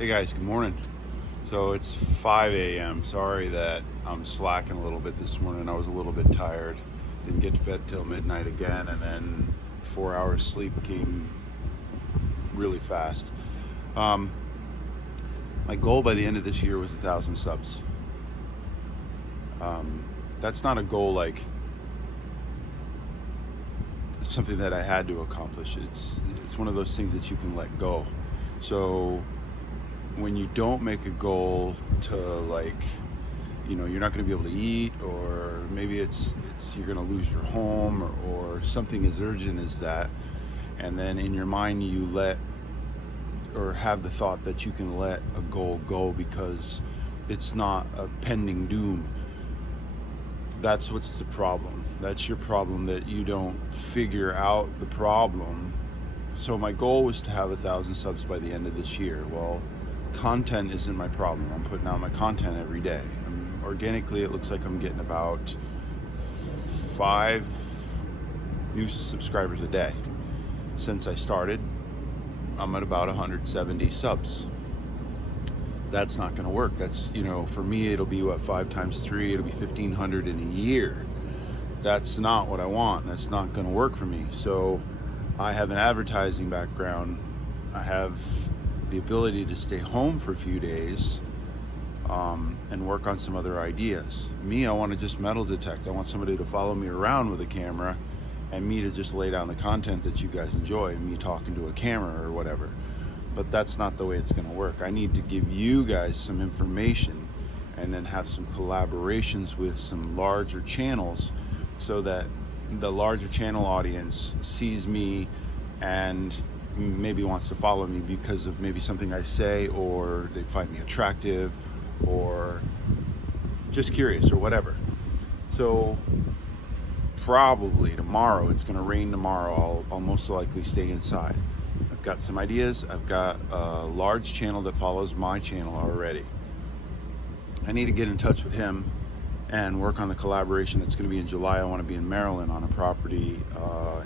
Hey guys, good morning. So it's 5 a.m. Sorry that I'm slacking a little bit this morning. I was a little bit tired. Didn't get to bed till midnight again, and then 4 hours sleep came really fast. Um, my goal by the end of this year was 1,000 subs. Um, that's not a goal like it's something that I had to accomplish. It's one of those things that you can let go. So when you don't make a goal to, you're not going to be able to eat, or maybe it's you're going to lose your home, or something as urgent as that, and then in your mind you let or have the thought that you can let a goal go because it's not a pending doom. That's what's the problem. That's your problem, that you don't figure out the problem. So my goal was to have 1,000 subs by the end of this year. Well, content isn't my problem. I'm putting out my content every day. Organically, it looks like I'm getting about 5 new subscribers a day. Since I started, I'm at about 170 subs. That's not going to work. That's, for me, it'll be what, 5 times 3, it'll be 1,500 in a year. That's not what I want. That's not going to work for me. So I have an advertising background. I have the ability to stay home for a few days and work on some other ideas. Me, I want to just metal detect. I want somebody to follow me around with a camera, and me to just lay down the content that you guys enjoy, me talking to a camera or whatever. But that's not the way it's going to work. I need to give you guys some information and then have some collaborations with some larger channels, so that the larger channel audience sees me and maybe wants to follow me because of maybe something I say, or they find me attractive, or just curious, or whatever. So probably tomorrow, it's going to rain tomorrow. I'll most likely stay inside. I've got some ideas. I've got a large channel that follows my channel already. I need to get in touch with him and work on the collaboration that's going to be in July. I want to be in Maryland on a property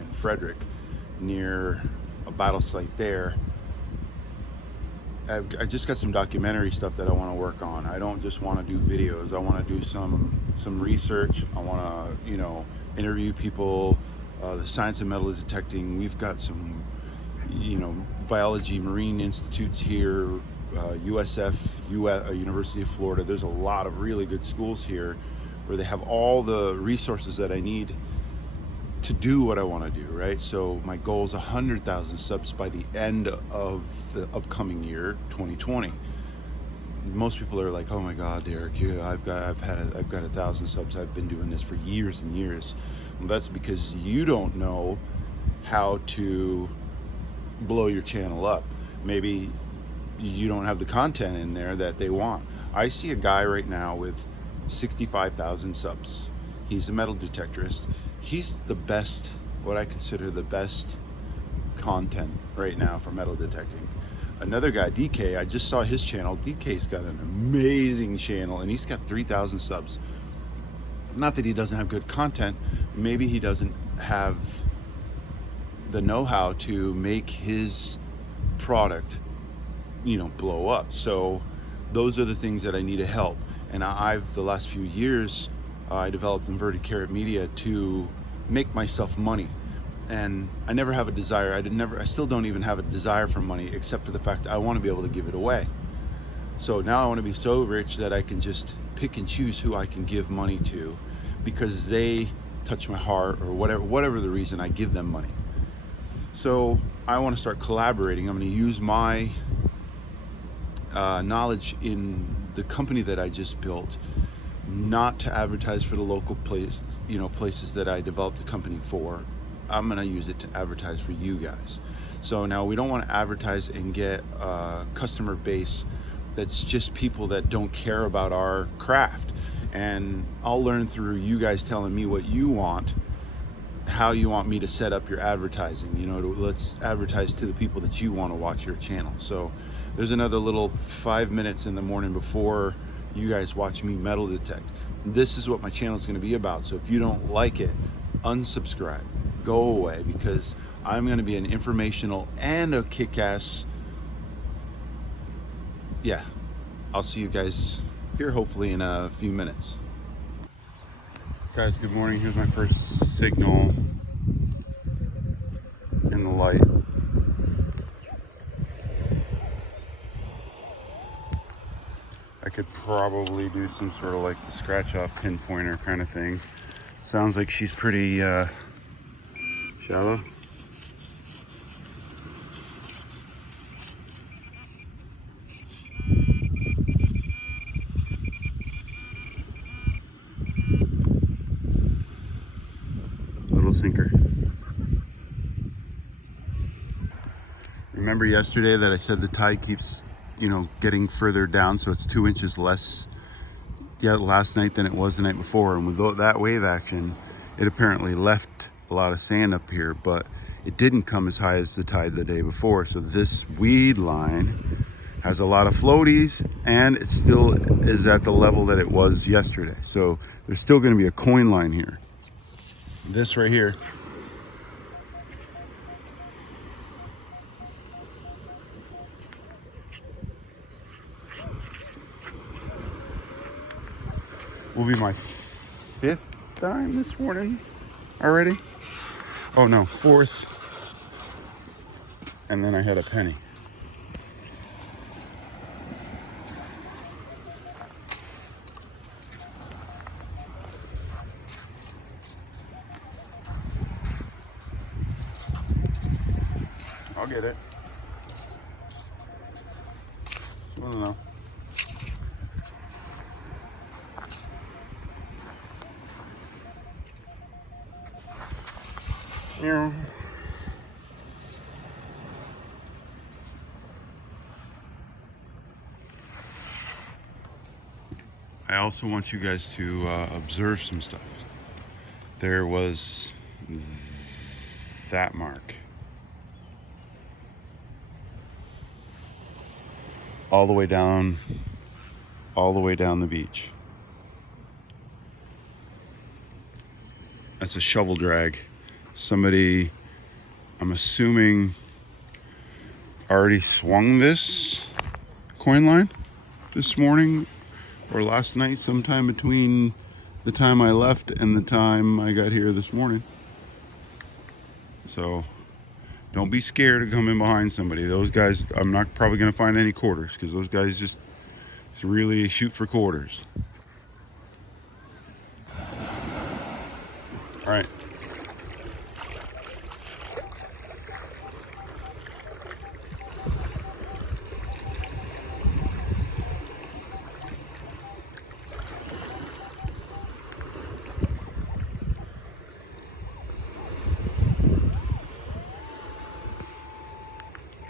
in Frederick, near a battle site there. I just got some documentary stuff that I want to work on. I don't just want to do videos. I want to do some research. I want to interview people, the science of metal detecting. We've got some biology marine institutes here, USF, University of Florida. There's a lot of really good schools here where they have all the resources that I need to do what I want to do, right? So my goal is 100,000 subs by the end of the upcoming year, 2020. Most people are like, "Oh my God, Derek, I've got 1,000 subs. I've been doing this for years and years." Well, that's because you don't know how to blow your channel up. Maybe you don't have the content in there that they want. I see a guy right now with 65,000 subs. He's a metal detectorist. He's the best, what I consider the best content right now for metal detecting. Another guy, DK, I just saw his channel. DK's got an amazing channel, and he's got 3,000 subs. Not that he doesn't have good content, maybe he doesn't have the know-how to make his product, blow up. So those are the things that I need to help. And the last few years, I developed inverted carrot media to make myself money. And I never have a desire. I still don't even have a desire for money, except for the fact I want to be able to give it away. So now I want to be so rich that I can just pick and choose who I can give money to, because they touch my heart, or whatever the reason, I give them money. So I want to start collaborating. I'm going to use my knowledge in the company that I just built, not to advertise for the local places that I developed the company for. I'm going to use it to advertise for you guys. So now we don't want to advertise and get a customer base that's just people that don't care about our craft. And I'll learn through you guys telling me what you want, how you want me to set up your advertising. Let's advertise to the people that you want to watch your channel. So there's another little 5 minutes in the morning before you guys watch me metal detect. This is what my channel is going to be about. So if you don't like it, unsubscribe, go away, because I'm going to be an informational and a kick-ass yeah, I'll see you guys here hopefully in a few minutes. Guys, good morning. Here's my first signal in the light. I could probably do some sort of like the scratch off pinpointer kind of thing. Sounds like she's pretty shallow. Little sinker. Remember yesterday that I said the tide keeps, getting further down, so it's 2 inches less last night than it was the night before. And with that wave action, it apparently left a lot of sand up here, but it didn't come as high as the tide the day before. So this weed line has a lot of floaties, and it still is at the level that it was yesterday. So there's still going to be a coin line here. This right here will be my 5th time this morning already. Oh no, 4th. And then I had a penny. I'll get it. I don't know. Yeah. I also want you guys to observe some stuff. There was that mark all the way down the beach. That's a shovel drag. Somebody, I'm assuming, already swung this coin line this morning or last night, sometime between the time I left and the time I got here this morning. So don't be scared to come in behind somebody. Those guys, I'm not probably going to find any quarters, because those guys just really shoot for quarters. All right.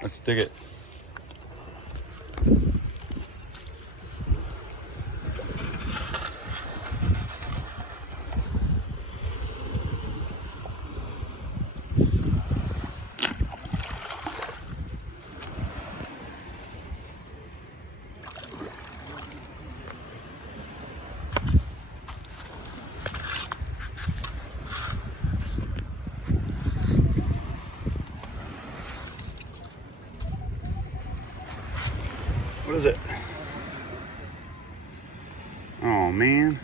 Let's dig it. What is it? Oh man.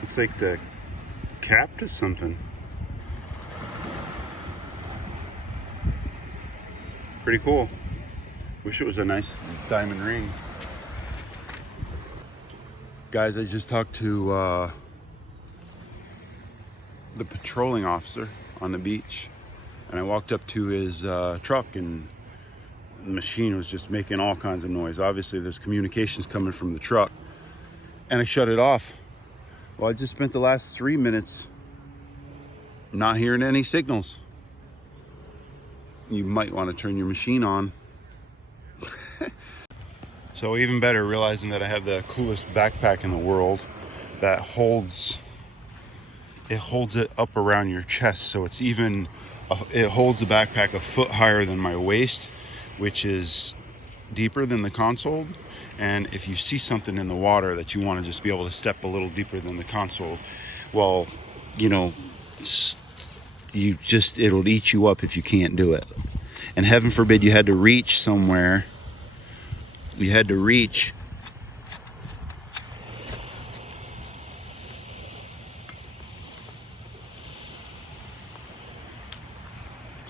Looks like the cap to something. Pretty cool. Wish it was a nice diamond ring. Guys, I just talked to the patrolling officer on the beach. And I walked up to his truck, and the machine was just making all kinds of noise. Obviously, there's communications coming from the truck. And I shut it off. Well, I just spent the last 3 minutes not hearing any signals. You might want to turn your machine on. So even better, realizing that I have the coolest backpack in the world that holds it up around your chest. So it's even... it holds the backpack a foot higher than my waist, which is deeper than the console. And if you see something in the water that you want to just be able to step a little deeper than the console, well, it'll eat you up if you can't do it. and heaven forbid you had to reach somewhere, you had to reach.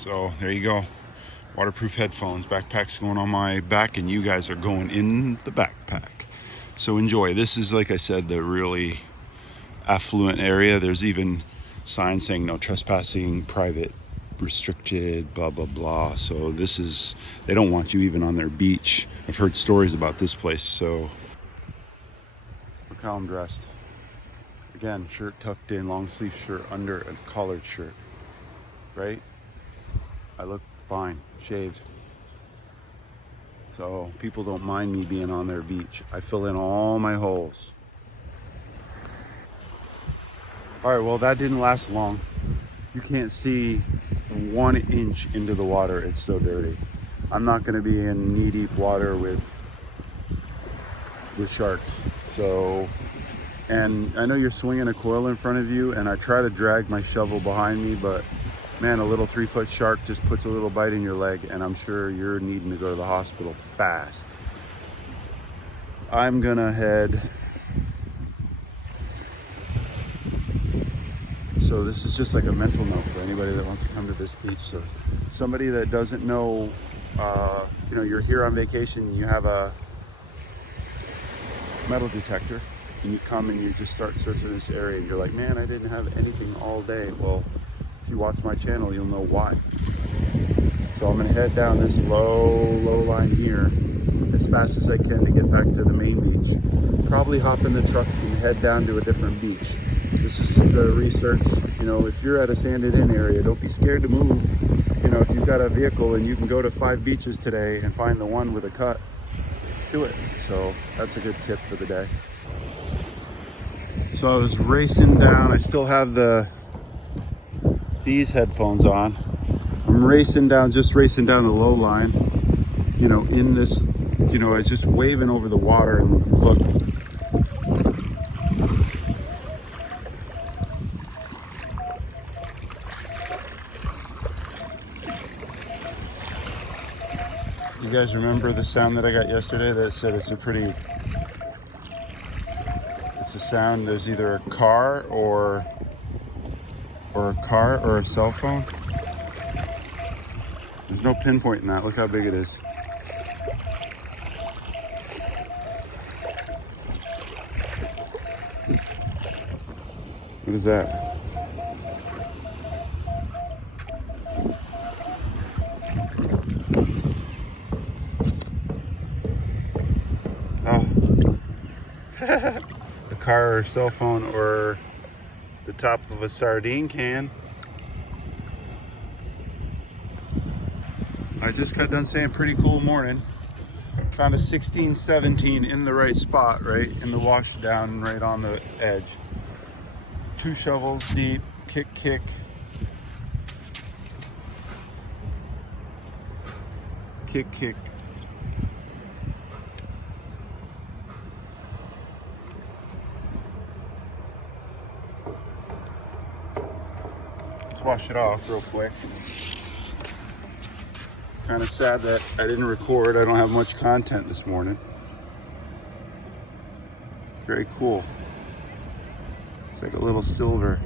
So there you go. Waterproof headphones, backpack's going on my back, and you guys are going in the backpack. So enjoy. This is, like I said, the really affluent area. There's even signs saying no trespassing, private, restricted, blah blah blah. So this is, they don't want you even on their beach. I've heard stories about this place. So look how I'm dressed. Again, shirt tucked in, long sleeve shirt under a collared shirt, right? I look fine, shaved. So people don't mind me being on their beach. I fill in all my holes. All right, well, that didn't last long. You can't see 1 inch into the water. It's so dirty. I'm not gonna be in knee-deep water with sharks. So, and I know you're swinging a coil in front of you, and I try to drag my shovel behind me, but man, a little 3-foot shark just puts a little bite in your leg, and I'm sure you're needing to go to the hospital fast. I'm gonna head. So this is just like a mental note for anybody that wants to come to this beach. So somebody that doesn't know, you know, you're here on vacation, you have a metal detector, and you come and you just start searching this area, and you're like, man, I didn't have anything all day. Well, if you watch my channel, you'll know why. So I'm gonna head down this low line here as fast as I can to get back to the main beach. Probably hop in the truck and head down to a different beach. This is the research. You know, if you're at a sanded in area, don't be scared to move. You know, if you've got a vehicle and you can go to 5 beaches today and find the one with a cut, do it. So that's a good tip for the day. So I was racing down. I still have these headphones on. I'm racing down, just racing down the low line, you know, in this, you know, I was just waving over the water, and look. You guys remember the sound that I got yesterday that said it's a sound, there's either a car or a cell phone. There's no pinpoint in that. Look how big it is. What is that? Oh. A car or cell phone or the top of a sardine can. I just got done saying pretty cool morning. Found a 16-17 in the right spot, right in the wash down, right on the edge. 2 shovels deep, kick. Kick. Let's wash it off real quick. Kind of sad that I didn't record. I don't have much content this morning. Very cool. It's like a little silver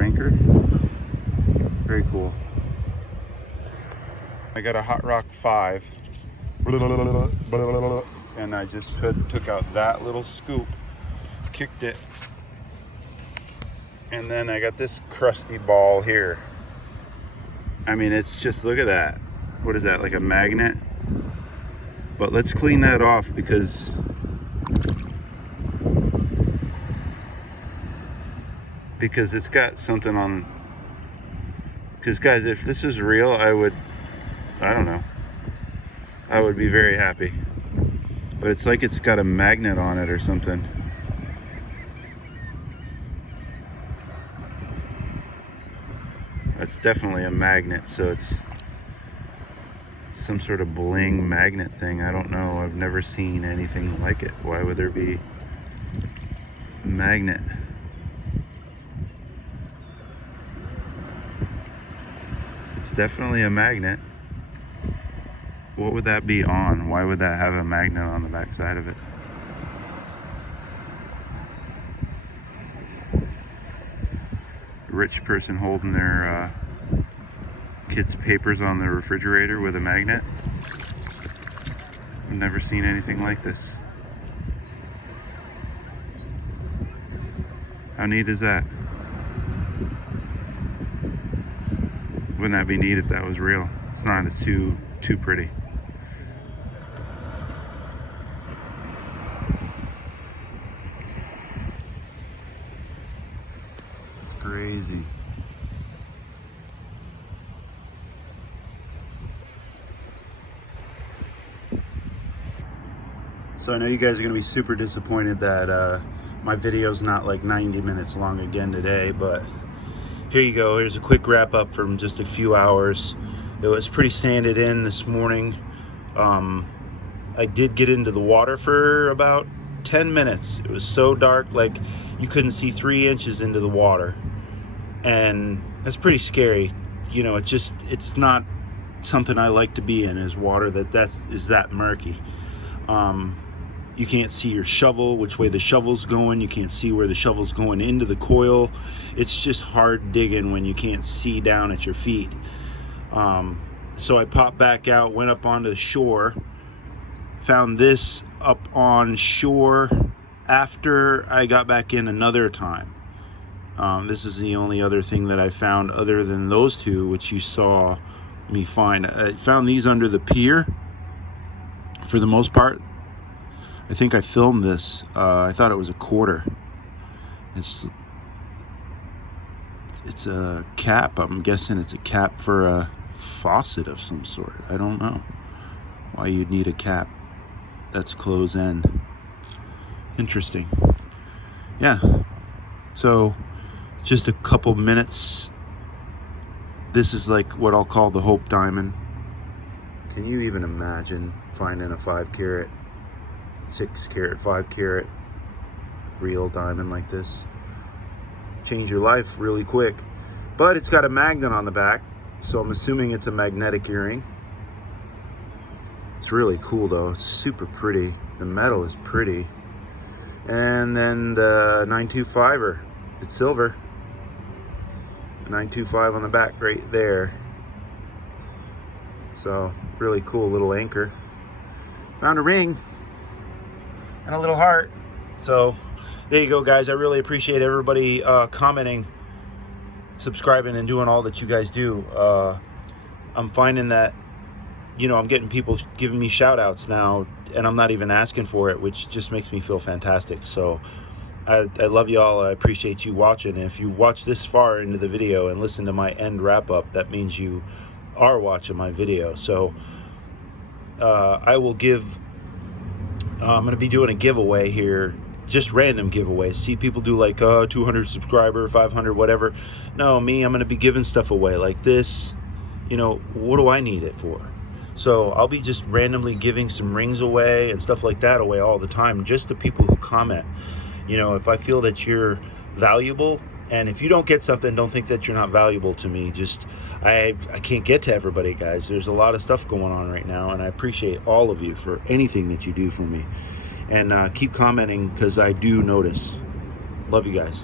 anchor. Very cool. I got a Hot Rock 5. And I just took out that little scoop, kicked it, and then I got this crusty ball here. I mean, it's just, look at that. What is that, like a magnet? But let's clean that off because it's got something on. Because guys, if this is real, I don't know, I would be very happy. But it's like it's got a magnet on it or something. That's definitely a magnet, so it's some sort of bling magnet thing. I don't know. I've never seen anything like it. Why would there be a magnet? It's definitely a magnet. What would that be on? Why would that have a magnet on the back side of it? A rich person holding their kids' papers on the refrigerator with a magnet. I've never seen anything like this. How neat is that? Wouldn't that be neat if that was real? It's not, it's too pretty. It's crazy. So I know you guys are gonna be super disappointed that my video's not like 90 minutes long again today, but here you go. Here's a quick wrap up from just a few hours. It was pretty sanded in this morning. I did get into the water for about 10 minutes. It was so dark, like you couldn't see 3 inches into the water. And that's pretty scary. You know, it's not something I like to be in, is water that is that murky. You can't see your shovel, which way the shovel's going. You can't see where the shovel's going into the coil. It's just hard digging when you can't see down at your feet. So I popped back out, went up onto the shore, found this up on shore after I got back in another time. This is the only other thing that I found other than those two, which you saw me find. I found these under the pier for the most part. I think I filmed this. I thought it was a quarter. It's a cap. I'm guessing it's a cap for a faucet of some sort. I don't know why you'd need a cap that's close end. Interesting. Yeah. So just a couple minutes. This is like what I'll call the Hope Diamond. Can you even imagine finding a 5 carat, 6 carat, 5 carat real diamond like this? Change your life really quick. But it's got a magnet on the back, so I'm assuming it's a magnetic earring. It's really cool though. It's super pretty. The metal is pretty. And then the 925er, it's silver. 925 on the back right there. So really cool little anchor. Found a ring and a little heart. So there you go, guys. I really appreciate everybody commenting, subscribing, and doing all that you guys do. I'm finding that, you know, I'm getting people giving me shout outs now, and I'm not even asking for it, which just makes me feel fantastic. So I love you all. I appreciate you watching. And if you watch this far into the video and listen to my end wrap up, that means you are watching my video. So I will give, I'm going to be doing a giveaway here, just random giveaways. See, people do like 200 subscriber, 500, whatever. No, me, I'm going to be giving stuff away like this. You know, what do I need it for? So I'll be just randomly giving some rings away and stuff like that away all the time, just to people who comment. You know, if I feel that you're valuable, and if you don't get something, don't think that you're not valuable to me. Just, I can't get to everybody, guys. There's a lot of stuff going on right now, and I appreciate all of you for anything that you do for me. And keep commenting, because I do notice. Love you guys.